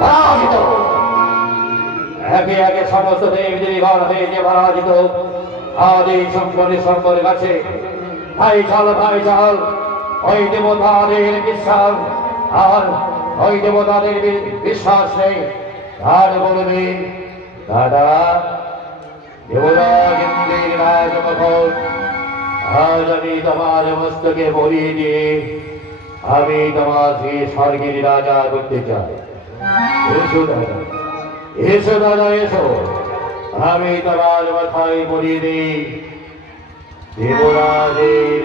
পরাজিত একে একে সমস্ত দেব দেবীগণ হয়েছে পরাজিত। আজ এই শঙ্করের কাছে ভাই চল ওই দেবতাদের বিশ্বাস আর ওই দেবতাদের বিশ্বাস নেই। আর বলবে দাদা দেবরাজ ইন্দ্রের রাজমহল আজ আমি তোমার মস্তকে বলিয়ে দিয়ে আমি তোমাকে স্বর্গের রাজা করতে চাই। এসো দাদা, এসো দাদা, এসো। আমি তোমার মাথায় বলিয়ে দিই দেবরাজের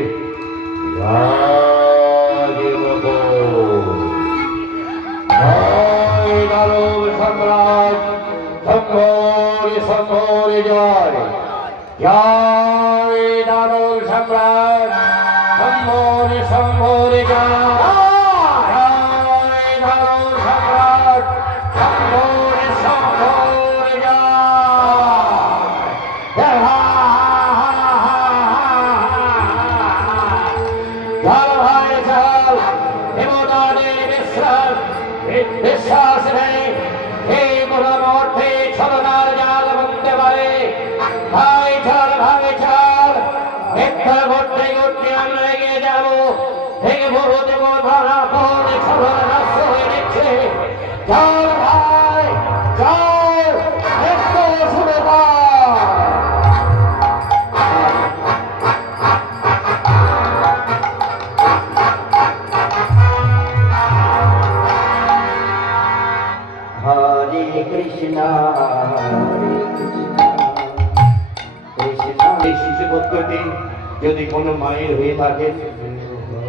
দানব সম্রাট শঙ্করে জয় জয়। দানব সম্রাট শঙ্করে জয় দানব সম্রাট শঙ্করে জয়। বিশ্বাস নেই এই গোলাম অর্থে ছলনার জাল বলতে পারে। ভাই চল মিথ্যা ঘটতে ঘটতে আমরা এগিয়ে যাবো। থেকে বড় দেব ধরা পড়ে ছলনা নষ্ট হয়ে দিচ্ছে। চল ভাই চল, একটু শুনে কৃষ্ণা এই শিশু পুত্রটি যদি কোনো মায়ের হয়ে থাকে,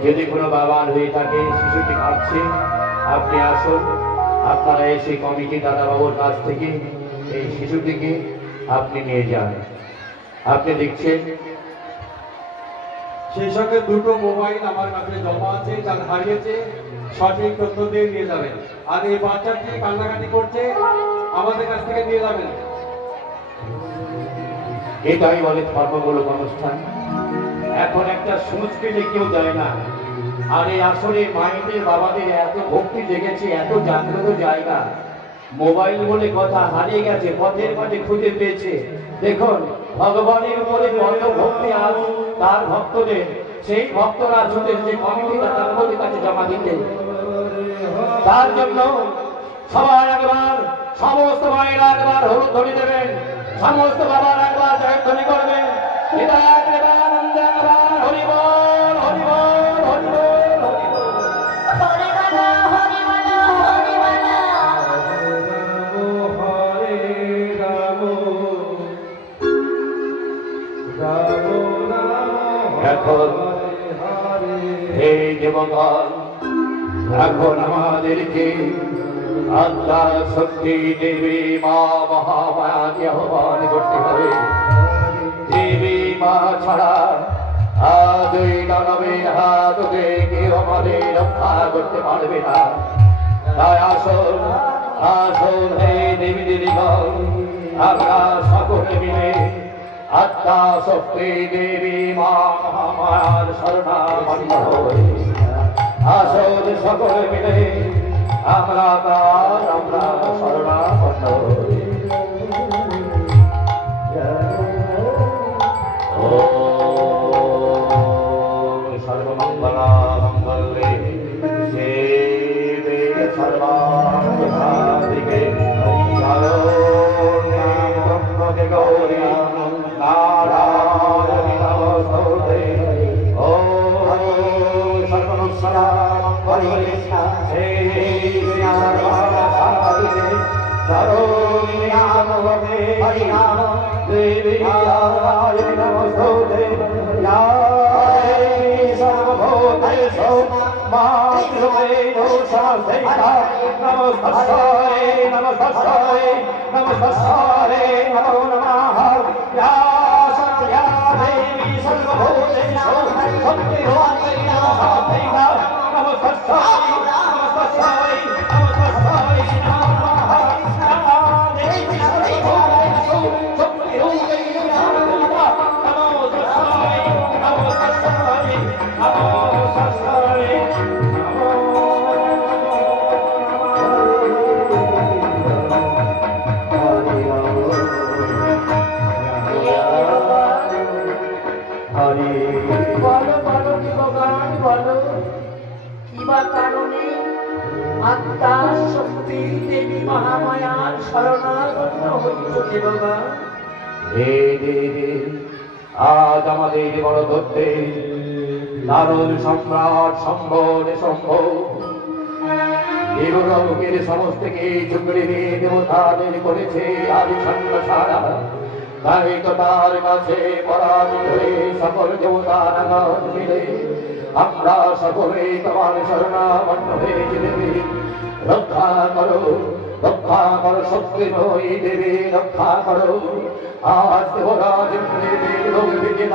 যদি কোনো বাবার হয়ে থাকে, শিশুটি কাঁদছে, আপনি আসুন। আপনারা এসে কমিটি দাদাবাবুর কাছ থেকে এই শিশুটিকে আপনি নিয়ে যান। আপনি দেখছেন সেই সঙ্গে দুটো মোবাইল আমার কাছে জমা আছে, যার হারিয়েছে সঠিক তথ্য দিয়ে নিয়ে যাবেন। আর এই বাচ্চাটি কান্নাকাটি করছে, আমাদের কাছ থেকে নিয়ে যাবেন। এটাই বলে ধর্মমূলক অনুষ্ঠান। এখন একটা সংস্কৃতি কেউ দেয় না। আর এই আসলে মায়েদের বাবাদের এত ভক্তি জেগেছে, এত জাগ্রত জায়গা, মোবাইল বলে কথা হারিয়ে গেছে, পথের মাঝে খুঁজে পেয়েছে। দেখুন ভগবানের উপরে কত ভক্তি আজ তার ভক্তদের, সেই ভক্তরা ছুটে যে কমিটি দাদাবাবুর কাছে জমা দিতে। তার জন্য সবাই একবার, সমস্ত মায়েরা একবার হলুদ ধ্বনি দেবেন, সমস্ত বাবার একবার জয়ধ্বনি করবেন। আনন্দ একবার হরি বল হরি বল হরি বল হরি বল। এখন এই দেবগণ এখন আমাদেরকে আত্মা শক্তি দেবী মা মহামায়াকে আহ্বান করতে হবে। দেবী মা ছাড়া আজ ওই দানবের হাত থেকে আমাদের রক্ষা করতে পারবে না। তাই আসুন আসুন হে দেবী দেবীগণ, আমরা সকলে মিলে আত্মা শক্তি দেবী মা মহামায়ার শরণাপন্ন হই। আসুন সকলে মিলে আমরা শরণাপন্ন হই। সর্বমঙ্গলা মঙ্গলে শিবে সর্বাধিকে ব্রহ্মকে গৌরী নারায়ণী নমস্তুতে। ওম সর্বমঙ্গলা মঙ্গলে Oh আত্মা শক্তি দেবী মহামায়ার শরণাগত হইছ দেবগণ। হে দেবী, আজ আমাদের বড় ধরতে দারুণ সম্রাট সম্বর সম্ভব দেবলোকের সমস্তকে চুকড়ে দিয়ে দেবতাদের করেছে আদি সারা। তাই তো তার কাছে পরাজিত হয়ে সকল দেবতারাগণ মিলে আমরা সকলে তোমার শরণাপন্ন হয়েছি দেবী। রক্ষা করো শক্তি নই দেবী, রক্ষা করো। আজ দেবরাজ ইন্দ্রের লোক ভেঙে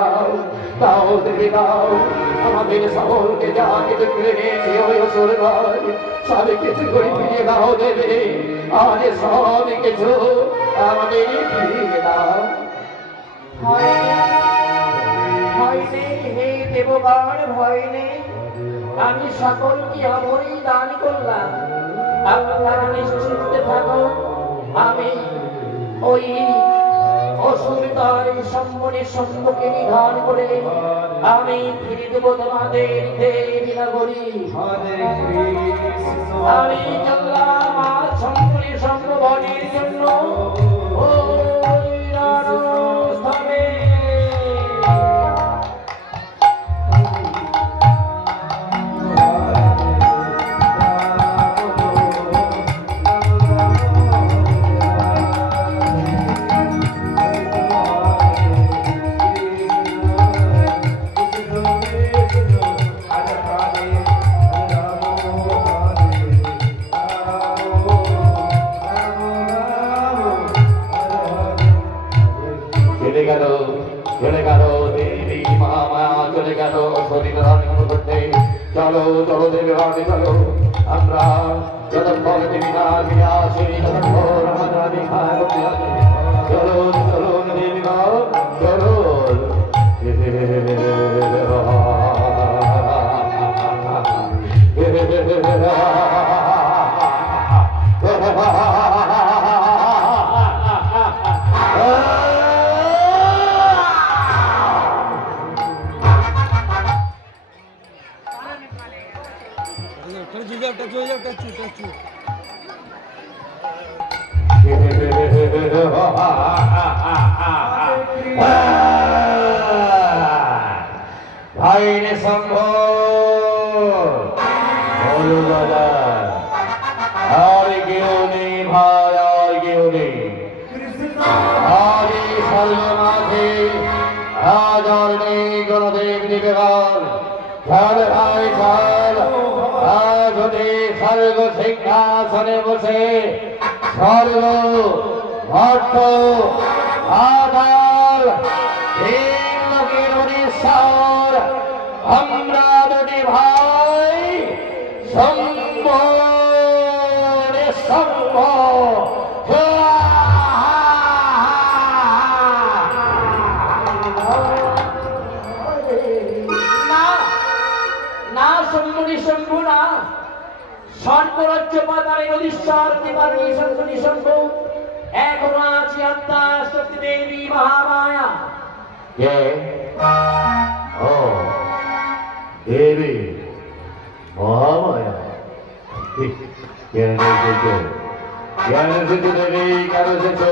দাও দেবী দাও। আমাদের সকলকে যা কিছু করে নিয়েছে ওই অসুর নয়, সব কিছু করে ফিরিয়ে দাও দেবী। আজ সব কিছু আমাদের ফিরিয়ে দাও। ভয় নেই হে দেবগণ, ভয় নেই। আমি সকলকে অভয় দান করলাম, আপনারা নিশ্চিন্তে থাকুন। আমি ওই অসুরতায় সম্মনের সম্মুখে নিধান করে আমি ফিরে দেব তোমাদের দেবী নগরী। আমি চললাম আজ সম্মনের সম্ভবনের জন্য ওই রণস্থলে। চলে গেল দেবী মহামায়া, চলে গেল শরীর ধারণ করতে। চলো চলো দেবী রানী চলো, আমরা যতক্ষণ দেবী না ফিরে আসি ততক্ষণ আমরা দেখা করতে হবে। চলো চলো দেবী মা চলো। ভাইরে সম্ভব আর কেউ নেই ভাই, আর কেউ নেই। আদি সর্বনাথে আজ আর নেই কোন দেব দেবগণ। চল ভাই চল, আজ হতে স্বর্গ সিংহাসনে বসে স্বর্গ অর্থ আদাল তিন লোকের অধীশ্বর আমরা দুটি ভাই সম্ভ সম্ভ। না সম্মনি শম্ভু না, স্বর্গরাজ্য পাতালের অধীশ্বর দেবারণী শম্ভুনি শম্ভু। এখনো আছি আত্মা শক্তি দেবী মহামায়া। কে? ও দেবী মহামায়া। কেন এসেছো? কেন এসেছো দেবী? কেন এসেছো?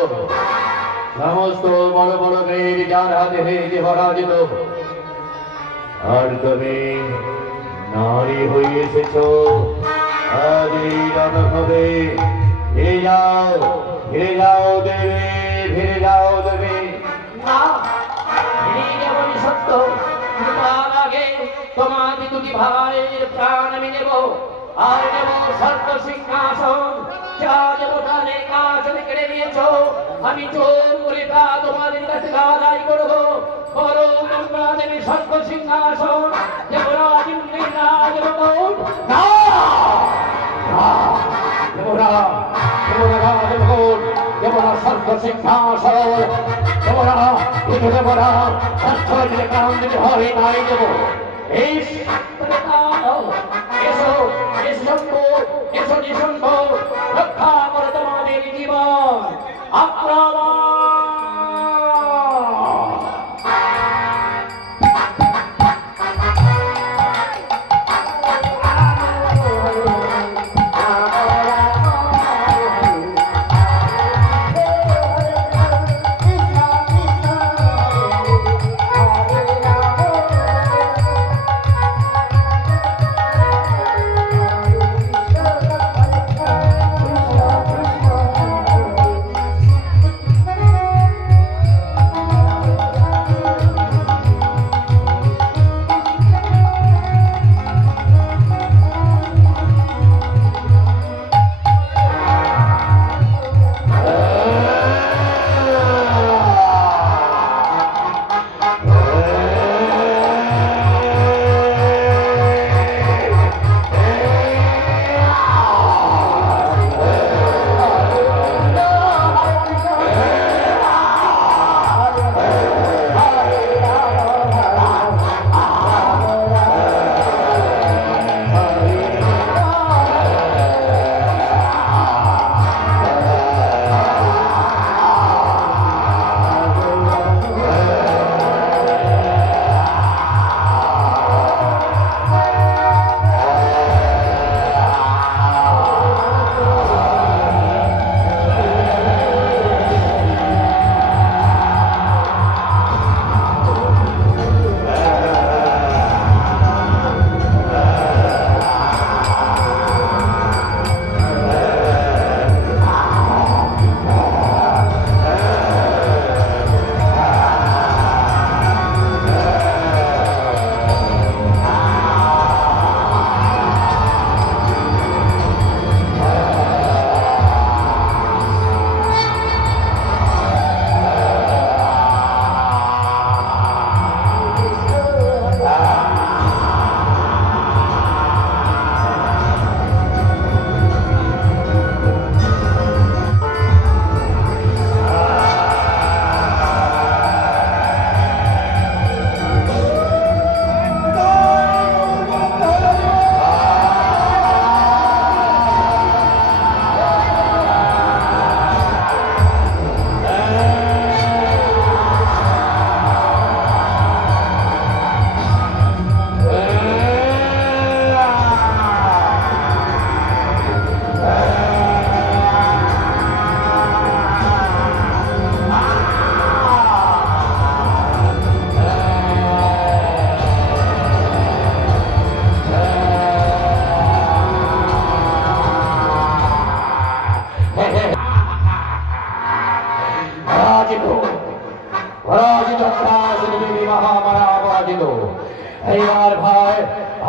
সমস্ত বড় বড় মেয়ের যার হাতে হয়েছে পরাজিত, আর তুমি নারী হয়ে এসেছো। আজ এই রণভবে ফিরে যাও, ফিরে যাও দেবী, ফিরে যাও দেবী। না, ফিরে যাবনি সত্য, তার আগে তোমাদের দুটি ভাইয়ের প্রাণ আমি নেব, আর নেব সর্ব সিংহাসন। যা দেবতাদের কাছ থেকে কেড়ে নিয়েছো, আমি জোর করে তা তোমাদের কাছে আদায় করবো। বড় তোমরা দেবী সর্ব সিংহাসন, দেবরাজ ইন্দ্রের রাজ ভবন। না দেবরা সর্ব সিংহাসন, দেবরা দেবরা কারণ দিতে হবে নাই দেব। এই এসো এসো এসো নিঃসম্ভ, রক্ষা করে তোমাদের জীবন। আক্রমণ!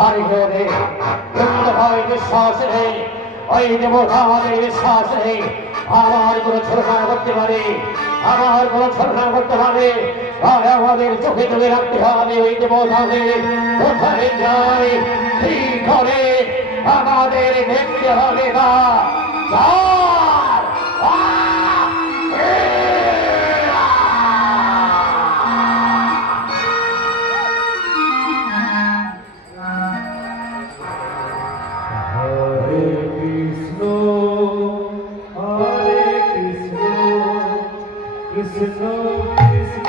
হারি রে হয় বিশ্বাস নেই, ওই দেবতাদের বিশ্বাস নেই আমার কোনো ছলনা করতে পারে, আমার কোনো ছলনা করতে পারে। আর আমাদের চোখে চোখে রাখতে হবে ওই দেবতাদের কোথায় যায় কি করে আমাদের দেখতে হবে না। চার, পাঁচ, হরে কৃষ্ণ হরে কৃষ্ণ কৃষ্ণ কৃষ্ণ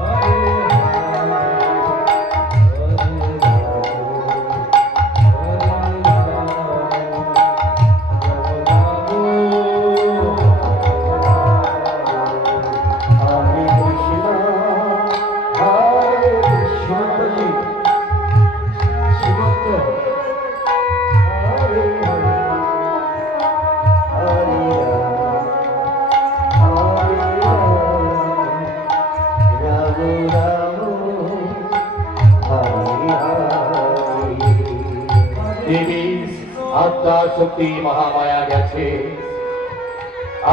হরে দেবী আত্মা শক্তি মহামায়া গেছে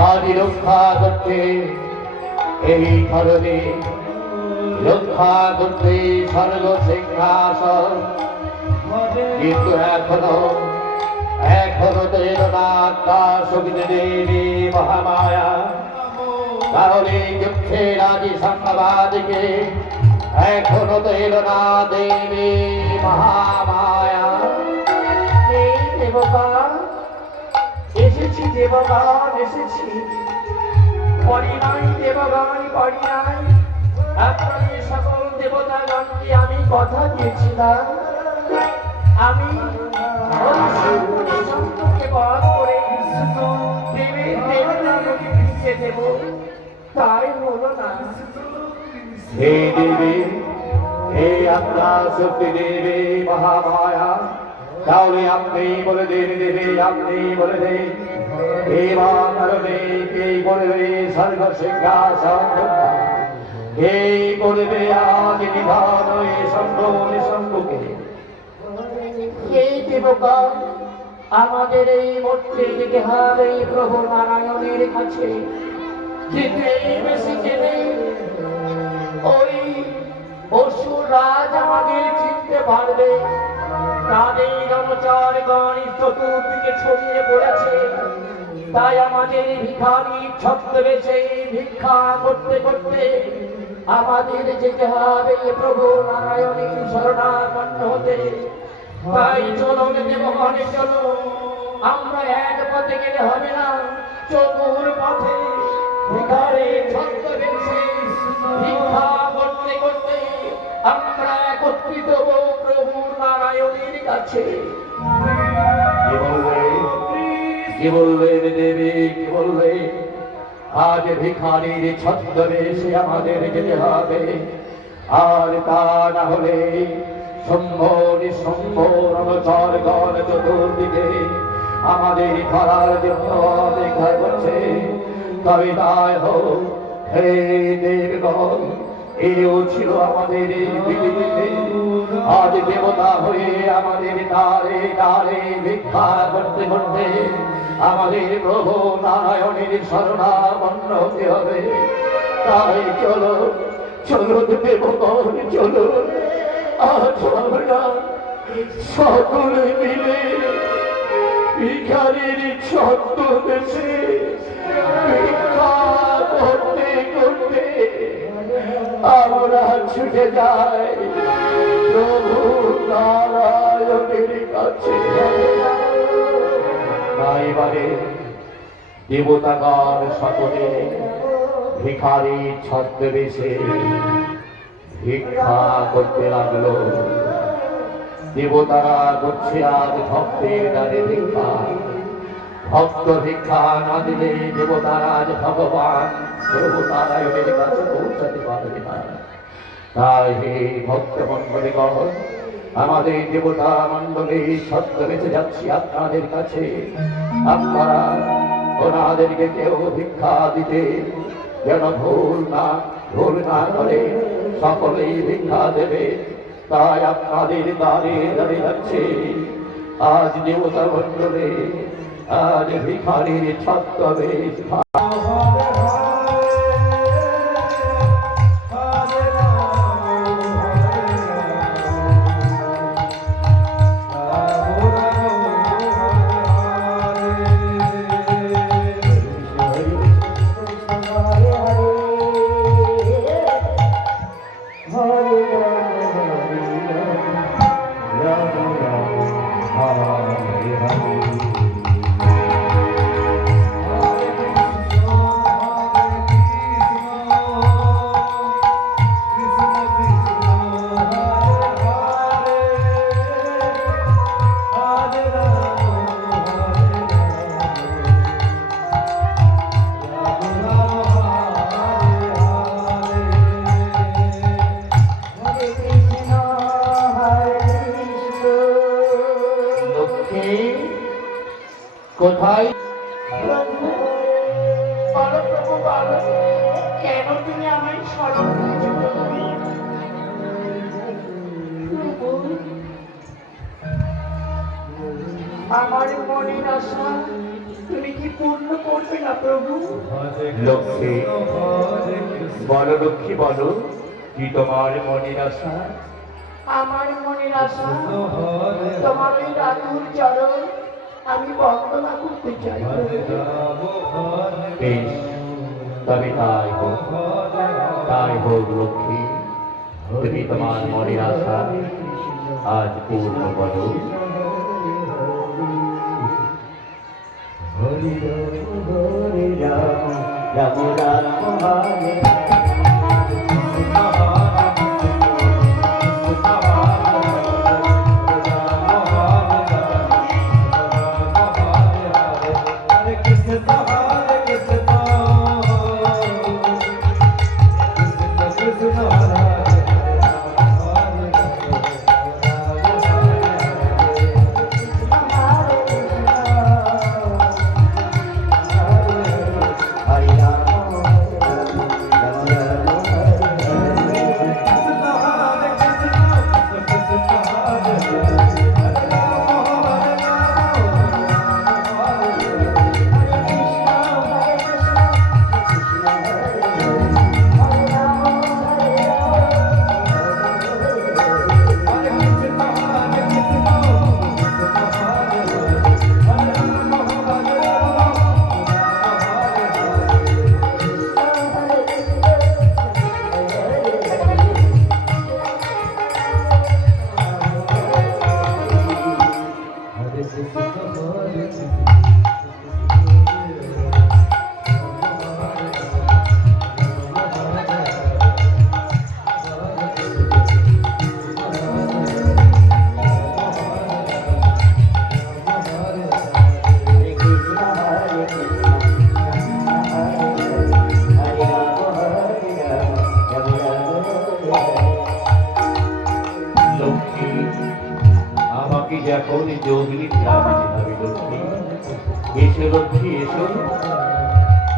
আদি রক্ষা করতে, এই ধরনে রক্ষা করতে স্বর্গ সিংহাসন। কিন্তু এখনো তো এলো না আত্মা শক্তি দেবী মহামায়া। তাহলে যক্ষের আদি সাম্যবাদীকে এখনো তো এলো না দেবী মহামায়া। এই দেবগণ এসেছি, দেবগণ এসেছি, পরি নাই দেবগণ পরি নাই। আপনাদের সকল দেবতাগণকে আমি কথা দিয়েছিলাম, আমি সম্পর্কে বধ করে দেবের দেবতাগণকে ফিরিয়ে দেব, তাই হলো না। হে দেবী, হে আত্মা শক্তি দেবী মহামায়া, তাহলে আপনি বলে দেন দেবে, আপনি বলে দেন এবার কারণে কে বলবে স্বর্গ সিংহাসন, কে বলবে আজ নিধান এ সঙ্গ নিঃসঙ্গকে। এই দেবগণ আমাদের এই মূর্তি যেতে হবে প্রভু নারায়ণের কাছে, কিন্তু এই বেশি জেনে ওই অসুর রাজ আমাদের চিনতে পারবে। তাদের অনুচরগণ চতুর্দিকে ছড়িয়ে পড়েছে, তাই আমাদের ভিখারি ছদ্মবেশে ভিক্ষা করতে করতে আমাদের যেতে হবে প্রভু নারায়ণের শরণাপন্ন হতে। তাই চলুন দেবগণে চলো, আমরা এক পথে গেলে হবে না, চতুর পথে ভিখারি ছদ্মবেশে ভিক্ষা করতে করতে আমরা একত্রিত হব প্রভু নারায়ণের কাছে। কি বললেন দেবী, কি বললেন? আজ ভিখারির ছদ্মবেশে আমাদের যেতে হবে, আর তা না হলে অনুচরগণ চতুর্দিকে আমাদের ধরার জন্য অপেক্ষা করছে। তবে তাই হোক, হে দেবগণ, এও ছিল আমাদের পৃথিবীতে, আজ দেবতা হয়ে আমাদের দ্বারে দ্বারে ভিক্ষা করতে করতে আমাদের প্রভু নারায়ণের শরণাপন্ন হতে হবে। তাই চলো চলো দেবগণ চলো, আজ আমরা সকলে মিলে ভিখারির ছদ্মবেশে ভিক্ষা করতে করতে আমরা ছুটে যাই প্রভু নারায়ণের কাছে। এবারে দেবতাগণ সকলে ভিখারির ছদ্মবেশে ভিক্ষা করতে লাগলো। দেবতারা করছে আজ ভক্তের দ্বারে ভিক্ষা, ভক্ত ভিক্ষা না দিলে দেবতারা আজ ভগবান প্রভু নারায়ণের কাছে পৌঁছাতে পারবে না। তাই হে ভক্ত মন্ডলীগণ, আমাদের দেবতা মন্ডলী সত্য বেঁচে যাচ্ছি আপনাদের কাছে। আপনারা ওনাদেরকে কেউ ভিক্ষা দিতে যেন ভুল না করে সকলেই ভিক্ষা দেবে। তাই আপনাদের দ্বারে দাঁড়িয়ে যাচ্ছে আজ দেবতা মণ্ডলে, আজ ভিখারির ছত্রবেশ। কোথায় বলো প্রভু বলো, কেন তুমি আমায় স্মরণ করেছো প্রভু? আমার মনের আশা তুমি কি পূর্ণ করবে না প্রভু? লক্ষ্মী, বলো লক্ষ্মী বলো, কি তোমার মনের আশা? আমার মনের আশা তোমার ওই রাতুর চরণ আমি বন্দনা করতে চাই বেশ, তবে তাই হোক, তাই হোক লক্ষ্মী। তুমি তোমার মনের আশা আজ পূর্ণ করো। হরি রাম রাম রাম হরে এখন যোগিনী হবে লক্ষ্মী। এসো লক্ষ্মী এসো,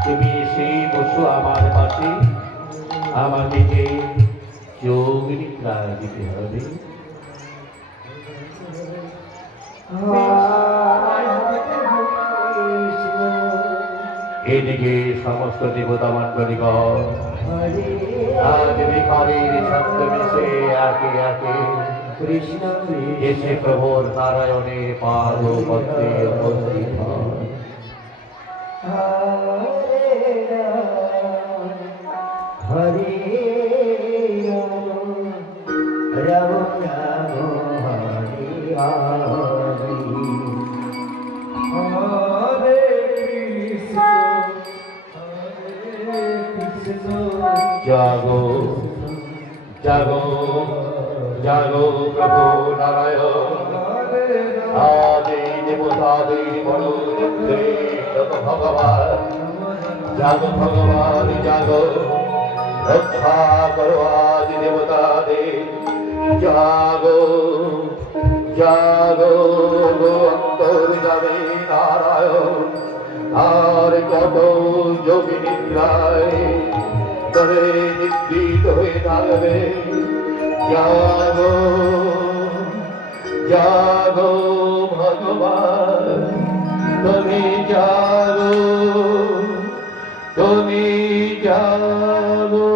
তুমি এসেই বসো আমার পাশে, আমাকে যে যোগিনী দিতে হবে। এদিকে সমস্ত দেবতা মণ্ডলীগণ আজ ভিখারির ছদ্মবেশে একে একে কৃষ্ণ এসে প্রভুর নারায়ণের পাদ পদ্মে উপস্থিত হয়। হরে রাম রাম হরে হরে হরে কৃষ্ণ জাগো জাগো জাগো প্রভু নারায়ণ, আদি দেবতাদি বলতে ভগবান। জাগো ভগবান জাগো, রক্ষা করো আদি দেবতাদের। জাগো জাগো অন্তর যাবে নারায়ণ, আর কত যোগী নিদ্রায় তবে নিদ্রিত হয়ে থাকবে। জাগো জাগো ভগবান, তুমি জাগো, তুমি জাগো।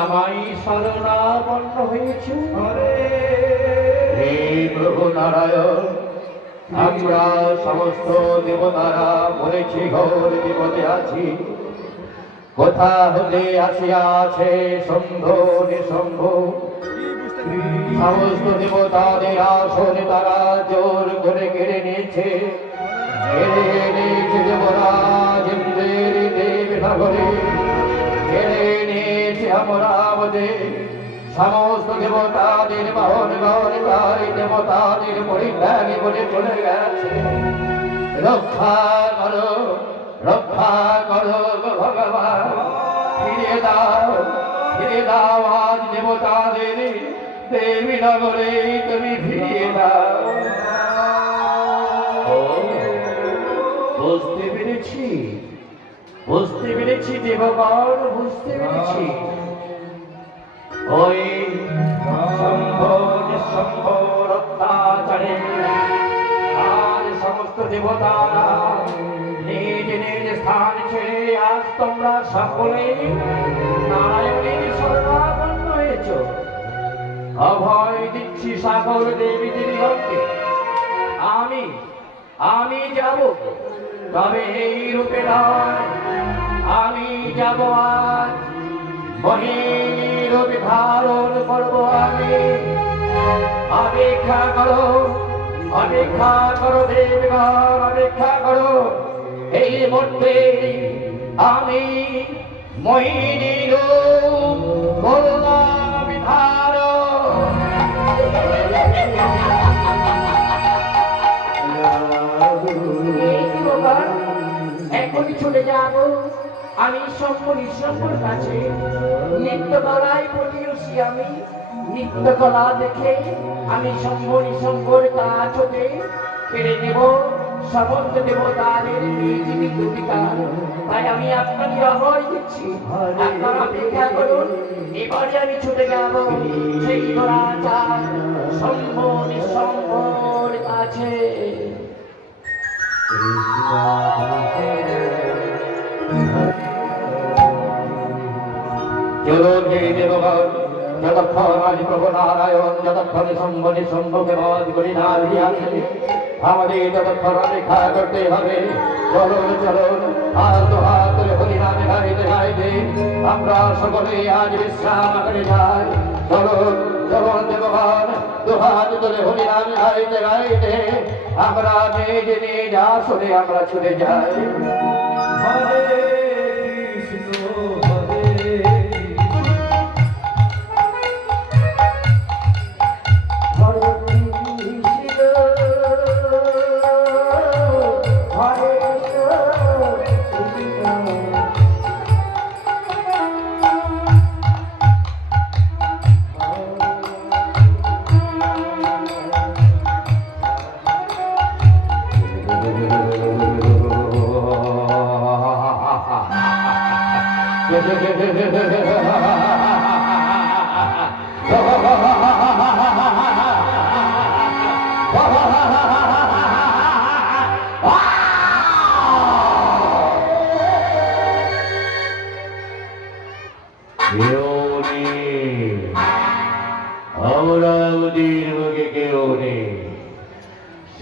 আমায় শরণাপন্ন হয়েছে। হে প্রভু নারায়ণ, আমরা সমস্ত দেবতারা মরেছি, ঘোর বিপদে আছি। কোথা হতে আসিয়াছে শম্ভ নিঃশম্ভ, সমস্ত দেবতাদের আসন তারা জোর করে কেড়ে নিয়েছে। কেড়ে নিয়েছে দেবরাজ ইন্দ্রের দেবনগরে, কেড়ে নিয়েছে অমরাবতী। সমস্ত দেবতাদের বাহনগণ তাই দেবতাদের পরিত্যাগে করে চলে গেছে। রক্ষা করো, রক্ষা করো গো ভগবান, ফিরে দাও, ফিরে দাও আজ দেবতাদের দেবী নগরে তুমি ফিরিয়ে দাও। ও, বুঝতে পেরেছি, বুঝতে পেরেছি দেবগণ, বুঝতে পেরেছি। ওই শম্ভ নিঃশম্ভ অত্যাচারে আর সমস্ত দেবতারা নিজ নিজ স্থান ছেড়ে আজ তোমরা সকলে নারায়ণের শরণাপন্ন হয়েছ। অভয় দিচ্ছি সকল দেবী দেবীগণকে। আমি যাব, তবে এই রূপে নয়। আমি যাব আজ মোহিনী রূপে ধারণ করব আমি। অপেক্ষা করো, অপেক্ষা করো দেবগণ, অপেক্ষা করো। এই মুহূর্তে আমি মোহিনী রূপ করলাম ধারণ। এখনই চলে যাব আমি শম্ভর কাছে। নৃত্য কলায় পড়িয়েছি আমি, নৃত্য কলা দেখে আমি শম্ভর কাছ হতে কেড়ে নেব সমস্ত দেবতাদের নিজ নিজ অধিকার। তাই আমি আপনাকে অভয় দিচ্ছি, আপনারা অপেক্ষা করুন। এবারে আমি ছুটে যাব সেই গোরাচার শম্ভর কাছে। চলুন হে দেবগণ, যতক্ষণ আজ প্রভু নারায়ণ যতক্ষণ শম্ভকে বধ করি না ফিরিয়াছেন, আমাদের ততক্ষণ অপেক্ষা করতে হবে। চলুন চলুন আর তো হাত ধরে হরিনামে গাইতে গাইতে আমরা সকলে আজ বিশ্রাম করে যাই। চলুন চলুন দেবগণ, দুহাত ধরে হরিনামে গাইতে গাইতে আমরা নিজ নিজ আসনে আমরা ছুটে যাই। হরে কৃষ্ণ হরে হরে কৃষ্ণ হরে কৃষ্ণ অমরাবতীর বুকে কেউ নেই,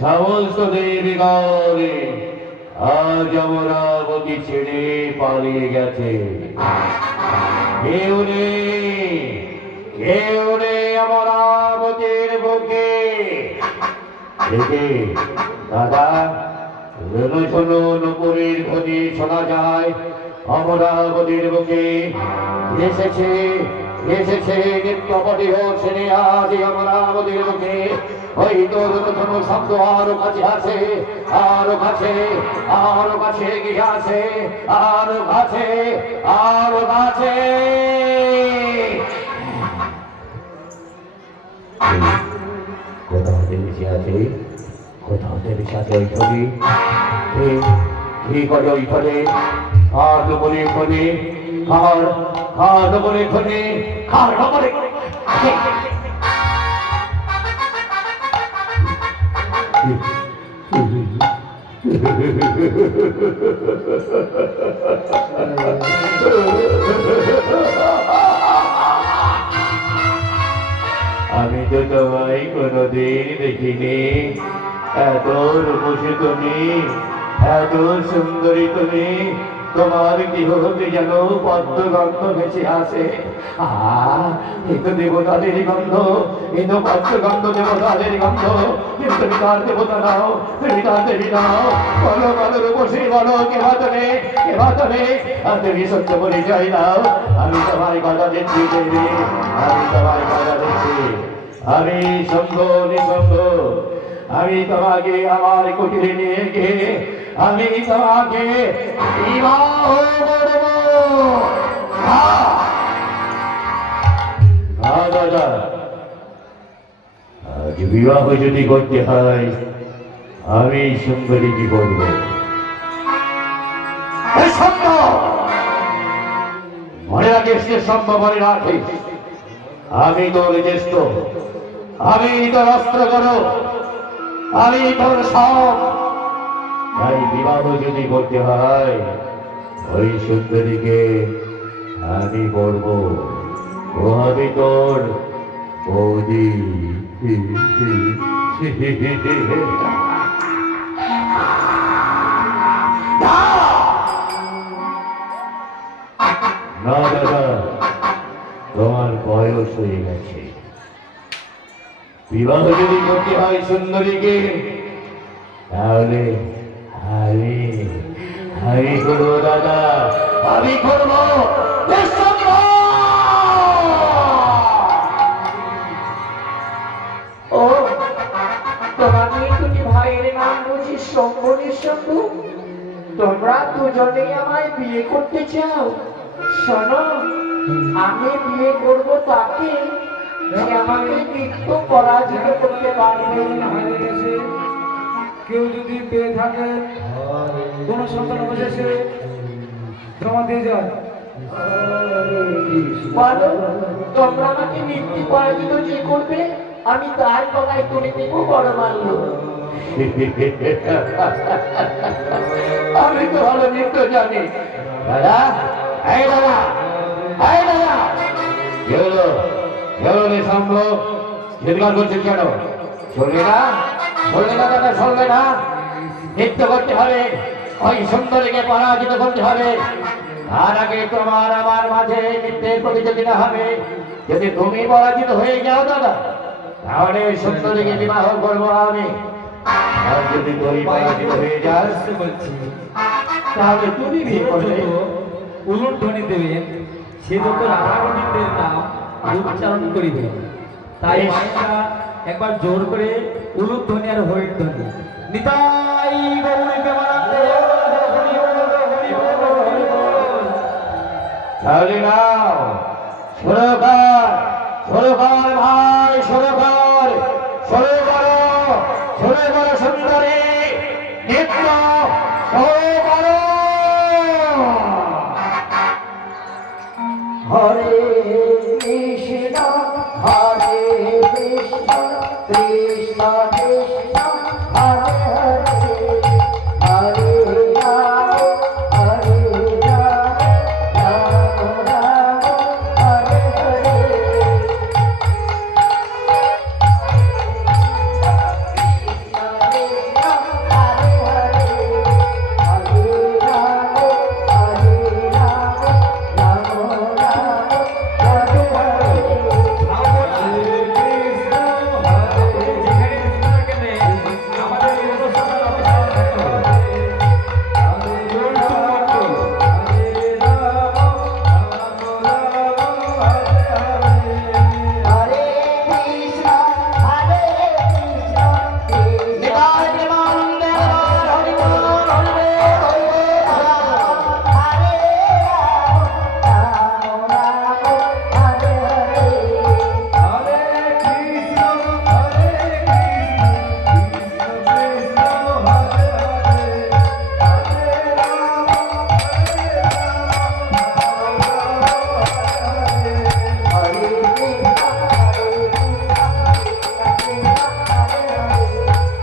সমস্ত দেবীগণে আজ অমরাবতী ছেড়ে পালিয়ে গেছে। কেউ নেই অমরাবতীর বুকে। দেখে দাদা, শোনো নুপুরের ধ্বনি শোনা যায় অমরাবতীর বুকে এসেছে এসেছে নিত্যপটি হোসেনে আজ অমরাবতীর বুকে। ওই তোর কোনো শব্দ আরো কাছে আছে, আরো কাছে, আরো কাছে গিয়ে আছে, আরো কাছে, আরো কাছে। কোথাও বেশি আছে, কোথাও বেশি আছে ওই ছবি কি করে ওই করে কার বলে করে কার বলে করে কার বলে আমি তো তোমায় কোনোদিন দেখিনি, এত রূপসী তুমি, এত সুন্দরী তুমি। তোমার কি হতে যেন পদ্ম গন্ধ ভেসে আসে। এ তো দেবতাদের গন্ধ, এ তো পদ্ম গন্ধ দেবতাদের গন্ধ। কিন্তু তুমি তার দেবতা নাও, তুমি তার দেবী নাও। বলো বলো রূপসী বলো, কে বাতলে কে বাতলে। আর তুমি সত্য পরিচয় দাও। আমি তোমায় কথা দিচ্ছি দেবী, আমি তোমায় কথা দিচ্ছি। আমি সঙ্গ নিঃসঙ্গ, আমি তোমাকে আমার কুটিরে নিয়ে গিয়ে আমি তোমাকে বিবাহ করব। দাদা, আজ বিবাহ যদি করতে হয় আমি সুন্দরী কি করব? মনে রাখিস, সম্ভব মনে রাখিস, আমি তোর জ্যেষ্ঠ, আমি তোর অস্ত্র করো, আমি তোর সব। তাই বিবাহ যদি করতে হয় ওই সুন্দরীকে আমি করব। ও হবে তোর বৌদি। না দাদা, তোমার বয়স হয়ে গেছে। বিবাহ যদি করতে হয় সুন্দরীকে তাহলে আমি আমি করবো দাদা, আমি করবো। ও তোমাদের দুটি ভাইয়ের নাম বুঝি শম্ভু নিঃশম্ভু? তোমরা দুজনেই আমায় বিয়ে করতে চাও? শোনো, আমি বিয়ে করব তাকে যে আমাকে মৃত্যু পরাজিত করতে পারবে। হারিয়ে গেছে, কেউ যদি পেয়ে থাকে কোন সন্তান অবশেষে জমা দিয়ে যায়। বলো, তোমরা আমাকে মৃত্যু পরাজিত যে করবে আমি তার গলায় তুলে দেব বড় মাল্য। আমি তো ভালো নৃত্য জানি দাদা। এই দাদা, এই দাদা, কি হলো? কি হলো রে সাম্য? চিৎকার করছিস কেন? শুনলে না? শুনলে না দাদা, শুনলে না? নৃত্য করতে হবে, ওই সুন্দরীকে পরাজিত করতে হবে। তার আগে তোমার আমার মাঝে নৃত্যের প্রতিযোগিতা হবে। যদি তুমি পরাজিত হয়ে যাও দাদা, তাহলে ওই সুন্দরীকে বিবাহ করবো আমি। আর যদি তুমি পরাজিত হয়ে যাস, বলছি তাহলে তুমি বিয়ে করবে। উলুট ধ্বনি দেবেন, সে যত রাধা গোবিন্দের নাম উচ্চারণ করিবে। তাই মায়েরা একবার জোর করে উলুট ধ্বনি আর হরিণ ধ্বনি নিতাই গৌরী প্রেমানন্দে হরি বল, হরি বল, হরি বল। তাহলে নাও, শুরু কর, শুরু কর ভাই, শুরু কর, শুরু করো, শুরু করো সুন্দরী নৃত্য, শুরু করো। হরে কৃষ্ণ হরে কৃষ্ণ কৃষ্ণ কৃষ্ণ হরে হরে হরে রাম হরে রাম রাম রাম হরে হরে নিতাই প্রেমানন্দে আমার হরি বল, হরি বল, হরি বল। হরে কৃষ্ণ হরে কৃষ্ণ কৃষ্ণ কৃষ্ণ হরে হরে হরে রাম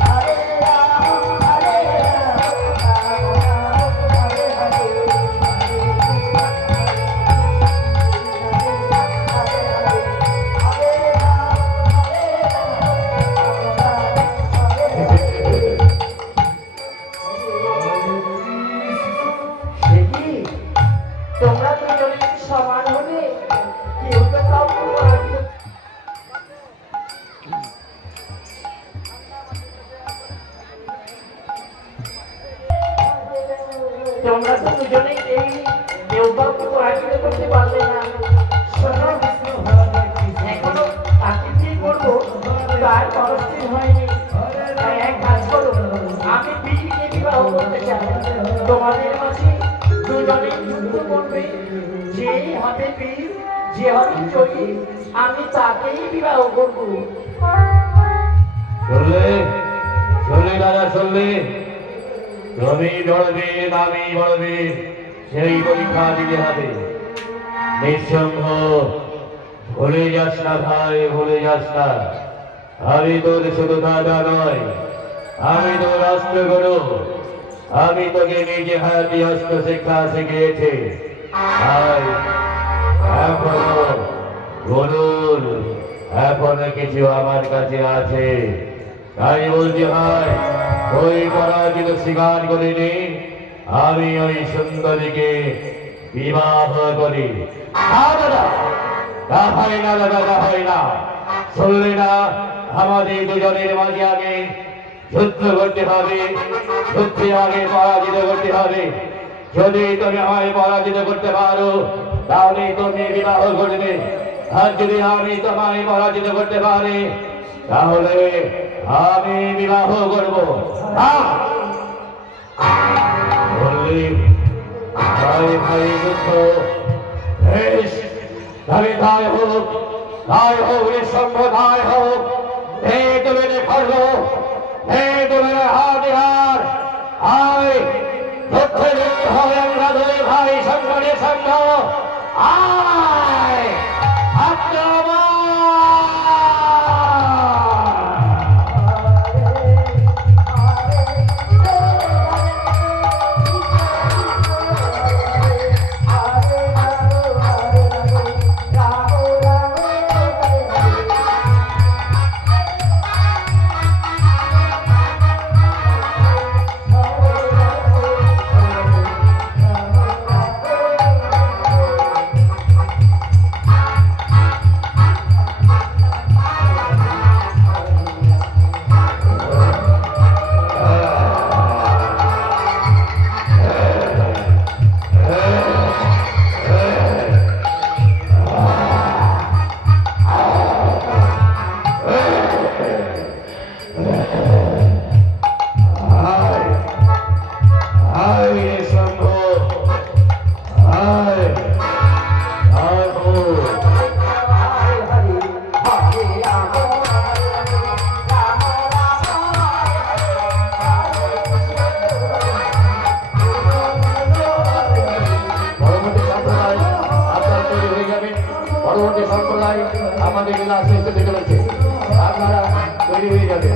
হরে রাম হরে হরে। তোমরা দুজনে সমান হবে, কেউ তো কাউকে পরাজিত তোমরা তো দুজনেই কেউ কাউকে পরাজিত করতে পারবে না। শোনো, এখনো তাকে কি করবো তার মনস্থির হয়নি। তাই এক কাজ করো, আমি বিয়ে বিবাহ করতে চাই। তোমাদের মাঝে দুজনেই যুদ্ধ করবে, যেই হবে বীর, যে হবে জয়ী, আমি তাকেই বিবাহ করবো। শুনলে, শুনলে দাদা, শুনলে? তুমি বলবে আমি বলবে, সেই পরীক্ষা দিতে হবে। নিঃসঙ্গ, ভুলে যাস না ভাই, ভুলে যাস না। আমি তোর শুধু দাদা নয়, আমি তোর রাষ্ট্রগুরু। আমি তোকে নিজে হাতে অস্ত্র শিক্ষা শিখিয়েছি। তাই এখনো গরুর এখনো কিছু আমার কাছে আছে। তাই বলতে হয়, ওই পরাজিত স্বীকার করিনি, আমি ওই সুন্দরীকে বিবাহ করি। দাদা, তা হয় না দাদা, তা হয় না। শুনলে না, আমাদের দুজনের মাঝে আগে যুদ্ধ করতে হবে, যুদ্ধে আগে পরাজিত করতে হবে। যদি তুমি আমায় পরাজিত করতে পারো, তাহলে তুমি বিবাহ করবে। আর যদি আমি তোমায় পরাজিত করতে পারি, তাহলে আমি বিবাহ করব। বললি ভাই ভাই যুদ্ধ, বেশ, তবে তাই হোক, তাই হোক, নিঃসঙ্গ তাই হোক। এই তুমি দেখো, এই তুমি হাতিয়ার, আয় যুদ্ধে লিপ্ত হবে আমরা দুই ভাই, সঙ্গে সঙ্গ, আয় আক্রমণ। তৈরি হয়ে যাবে।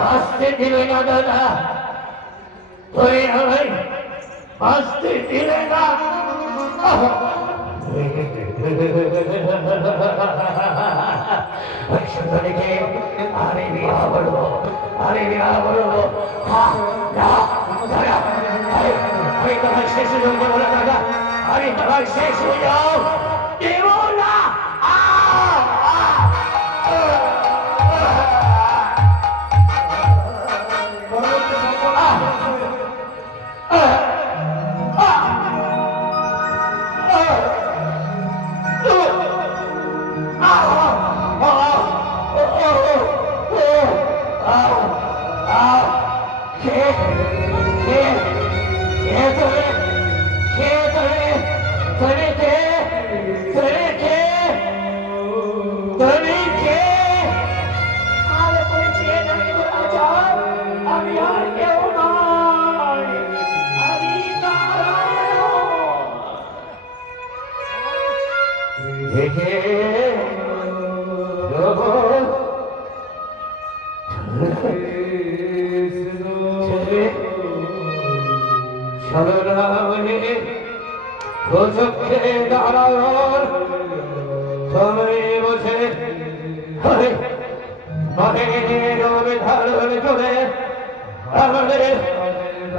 বাঁচতে দিলে না দাদা, তুই আমায় বাঁচতে দিলে না। সুন্দরীকে আমি বিবাহ করবো, আমি বিবাহ করবো। আমি তোমার শেষ সুযোগ দেবো না দাদা, আমি তোমার শেষ সুযোগ দেব না।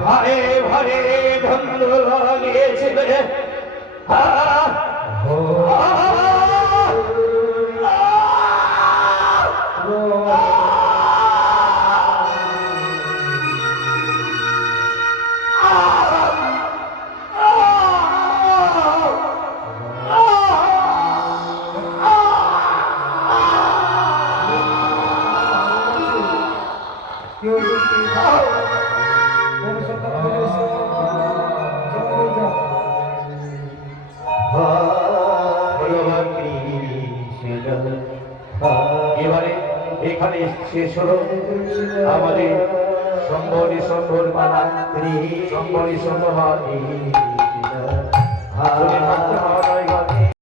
ভারে ভারে ধন্য লাগিয়েছিল। Ah! ভগবান কৃষ্ণ। এবারে এখানে শেষ হলো আমাদের সম্বরি সম্বর পালা সম্বরি সম্বর